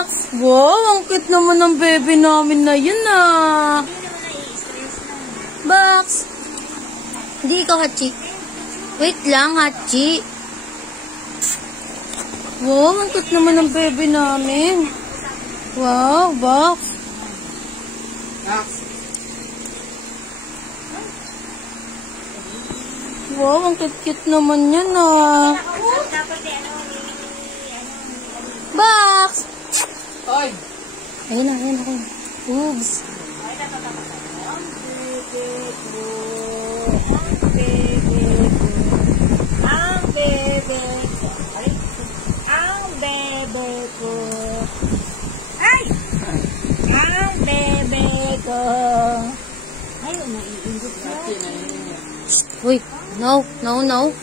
Max! Wow, ang cute naman ng baby namin na yun ah. Max! Hindi ikaw, Hachi. Wait lang, Hachi. Wow, ang cute naman ng baby namin. Wow, Max. Max. Wow, ang cute-cute naman yan ah. Max! Hoy! Ayun na, ayun ako. Oops. Ang bebe ko. Ay! Ang bebe ko. Ay, naiinggit na. Uy, no, no, no.